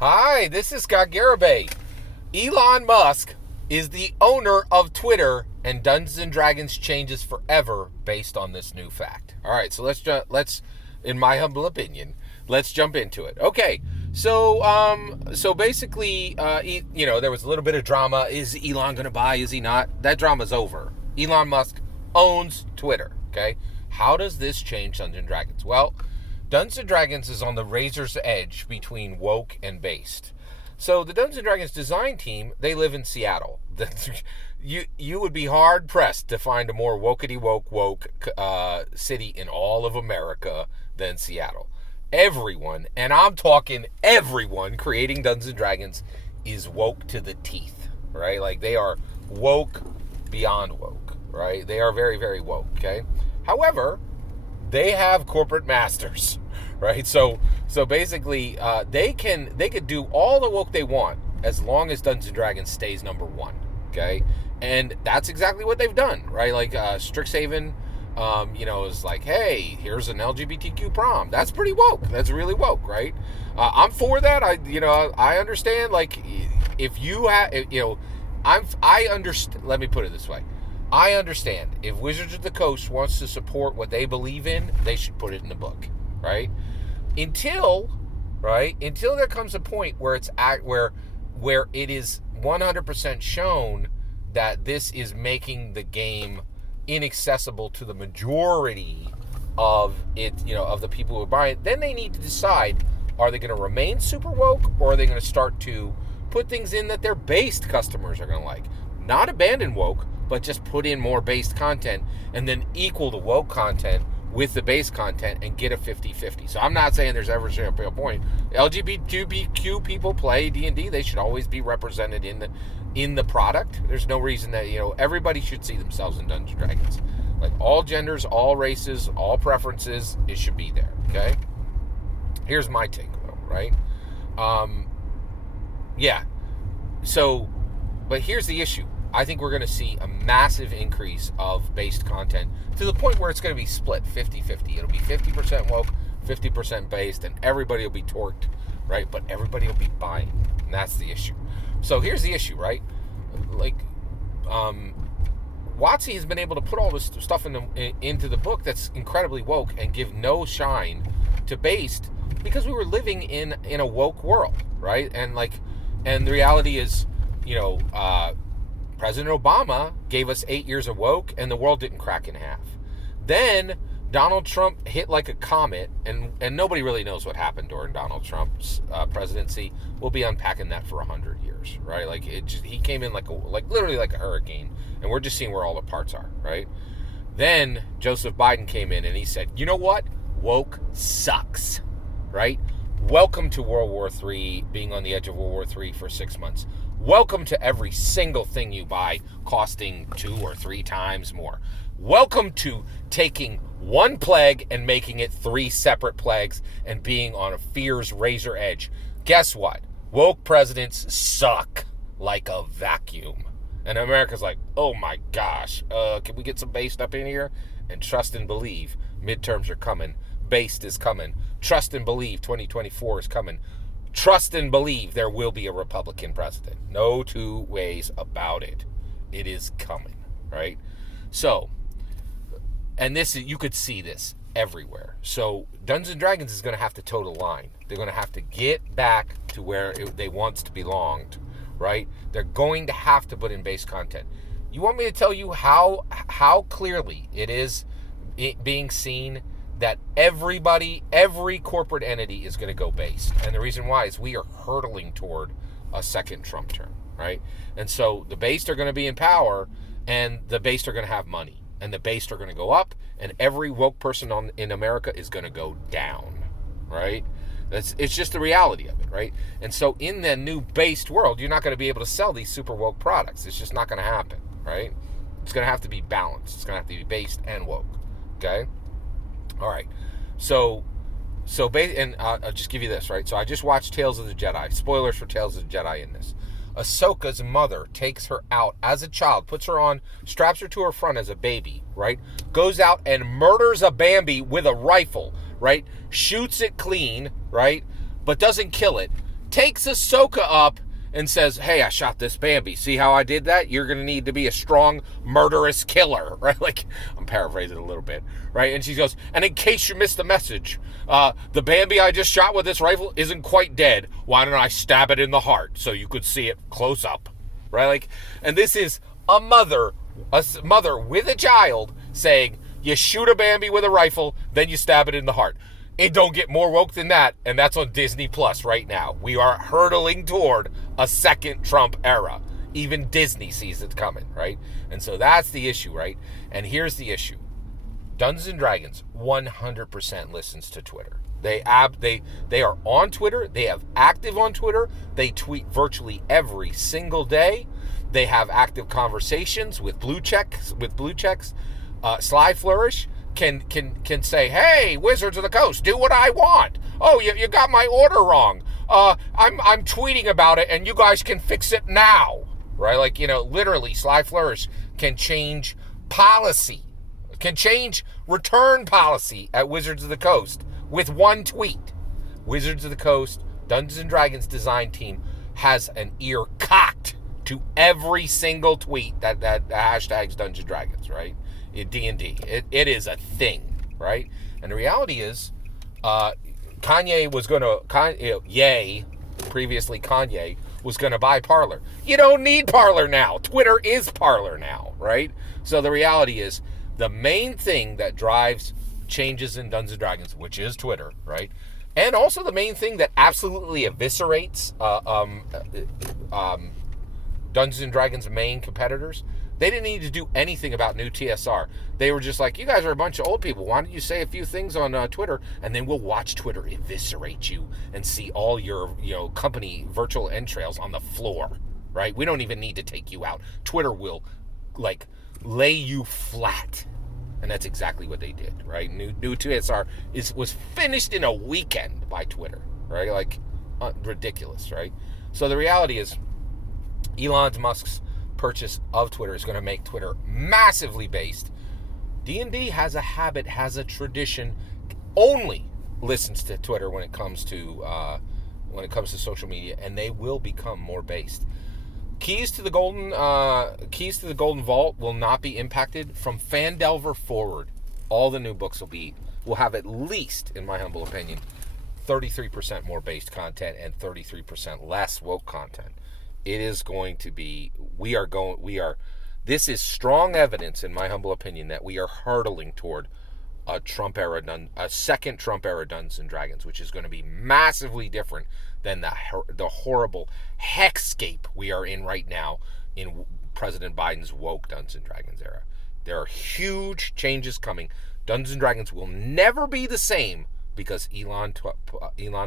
Hi, this is Garibay. Elon Musk is the owner of Twitter, and Dungeons and Dragons changes forever based on this new fact. All right, so let's, in my humble opinion, let's jump into it. Okay, so basically, there was a little bit of drama. Is Elon going to buy? Is he not? That drama's over. Elon Musk owns Twitter. Okay, how does this change Dungeons and Dragons? Well, Dungeons & Dragons is on the razor's edge between woke and based. So the Dungeons & Dragons design team, they live in Seattle. You would be hard-pressed to find a more woke city in all of America than Seattle. Everyone, and I'm talking everyone, creating Dungeons & Dragons is woke to the teeth, right? Like, they are woke beyond woke, right? They are very, very woke, okay? However, they have corporate masters, right? So basically, they could do all the woke they want as long as Dungeons and Dragons stays number one, okay? And that's exactly what they've done, right? Like Strixhaven, is like, hey, here's an LGBTQ prom. That's pretty woke. That's really woke, right? I'm for that. I understand. Like, if you have, I understand. Let me put it this way. I understand if Wizards of the Coast wants to support what they believe in, they should put it in the book, right? Until there comes a point where it's where it is 100% shown that this is making the game inaccessible to the majority of it, of the people who buy it. Then they need to decide: are they going to remain super woke, or are they going to start to put things in that their based customers are going to like? Not abandon woke, but just put in more based content and then equal the woke content with the base content and get a 50-50. So I'm not saying there's ever a point. LGBTQ people play D&D. They should always be represented in the product. There's no reason that, everybody should see themselves in Dungeons & Dragons. Like, all genders, all races, all preferences, it should be there, okay? Here's my take, though, right? But here's the issue. I think we're going to see a massive increase of based content to the point where it's going to be split 50-50. It'll be 50% woke, 50% based, and everybody will be torqued, right? But everybody will be buying, and that's the issue. So here's the issue, right? Like, WotC has been able to put all this stuff into the book that's incredibly woke and give no shine to based because we were living in a woke world, right? And the reality is, President Obama gave us 8 years of woke, and the world didn't crack in half. Then Donald Trump hit like a comet, and nobody really knows what happened during Donald Trump's presidency. We'll be unpacking that for 100 years, right? Like, he came in literally like a hurricane, and we're just seeing where all the parts are, right? Then Joseph Biden came in, and he said, you know what? Woke sucks, right? Welcome to World War III, being on the edge of World War III for 6 months. Welcome to every single thing you buy costing 2 or 3 times more. Welcome to taking one plague and making it 3 separate plagues and being on a fear's razor edge. Guess what? Woke presidents suck like a vacuum. And America's like, oh my gosh, can we get some based up in here? And trust and believe, midterms are coming. Based is coming. Trust and believe 2024 is coming. Trust and believe there will be a Republican president. No two ways about it. It is coming, right? So, and you could see this everywhere. So Dungeons & Dragons is going to have to toe the line. They're going to have to get back to where they once belonged, right? They're going to have to put in base content. You want me to tell you how clearly it is being seen that every corporate entity is going to go based. And the reason why is we are hurtling toward a second Trump term, right? And so the based are going to be in power, and the based are going to have money, and the based are going to go up, and every woke person in America is going to go down, right? It's just the reality of it, right? And so in the new based world, you're not going to be able to sell these super woke products. It's just not going to happen, right? It's going to have to be balanced. It's going to have to be based and woke, okay? All right, and I'll just give you this, right? So I just watched Tales of the Jedi. Spoilers for Tales of the Jedi in this. Ahsoka's mother takes her out as a child, puts her on, straps her to her front as a baby, right? Goes out and murders a Bambi with a rifle, right? Shoots it clean, right? But doesn't kill it. takes Ahsoka up and says, hey, I shot this Bambi. See how I did that? You're going to need to be a strong, murderous killer, right? Like, I'm paraphrasing a little bit, right? And she goes, and in case you missed the message, the Bambi I just shot with this rifle isn't quite dead. Why don't I stab it in the heart so you could see it close up, right? Like, and this is a mother with a child saying, you shoot a Bambi with a rifle, then you stab it in the heart. It don't get more woke than that, and that's on Disney Plus right now. We are hurtling toward a second Trump era. Even Disney sees it coming, right? And so that's the issue, right? And here's the issue. Dungeons & Dragons 100% listens to Twitter. They are on Twitter. They have active on Twitter. They tweet virtually every single day. They have active conversations with blue checks. Sly Flourish can say, hey, Wizards of the Coast, do what I want. Oh, you got my order wrong. I'm tweeting about it, and you guys can fix it now, right? Like, literally, Sly Flourish can change policy, can change return policy at Wizards of the Coast with one tweet. Wizards of the Coast, Dungeons & Dragons design team has an ear cocked to every single tweet that hashtags Dungeons & Dragons, right? D&D. It is a thing, right? And the reality is, Kanye was going to, previously Kanye, was going to buy Parler. You don't need Parler now. Twitter is Parler now, right? So the reality is, the main thing that drives changes in Dungeons & Dragons, which is Twitter, right? And also the main thing that absolutely eviscerates Dungeons & Dragons' main competitors, they didn't need to do anything about new TSR. They were just like, you guys are a bunch of old people. Why don't you say a few things on Twitter, and then we'll watch Twitter eviscerate you and see all your company virtual entrails on the floor, right? We don't even need to take you out. Twitter will, lay you flat. And that's exactly what they did, right? New TSR was finished in a weekend by Twitter, right? Ridiculous, right? So the reality is, Elon Musk's purchase of Twitter is going to make Twitter massively based. D&D has a habit, has a tradition, only listens to Twitter when it comes to social media, and they will become more based. Keys to the Golden Vault will not be impacted from Fandelver forward. All the new books will have at least, in my humble opinion, 33% more based content and 33% less woke content. It is going to be, this is strong evidence, in my humble opinion, that we are hurtling toward a second Trump era Dungeons and Dragons, which is going to be massively different than the horrible hexscape we are in right now in President Biden's woke Dungeons and Dragons era. There are huge changes coming. Dungeons and Dragons will never be the same because Elon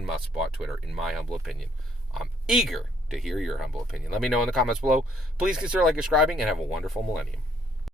Musk bought Twitter, in my humble opinion. I'm eager to hear your humble opinion. Let me know in the comments below. Please consider subscribing, and have a wonderful millennium.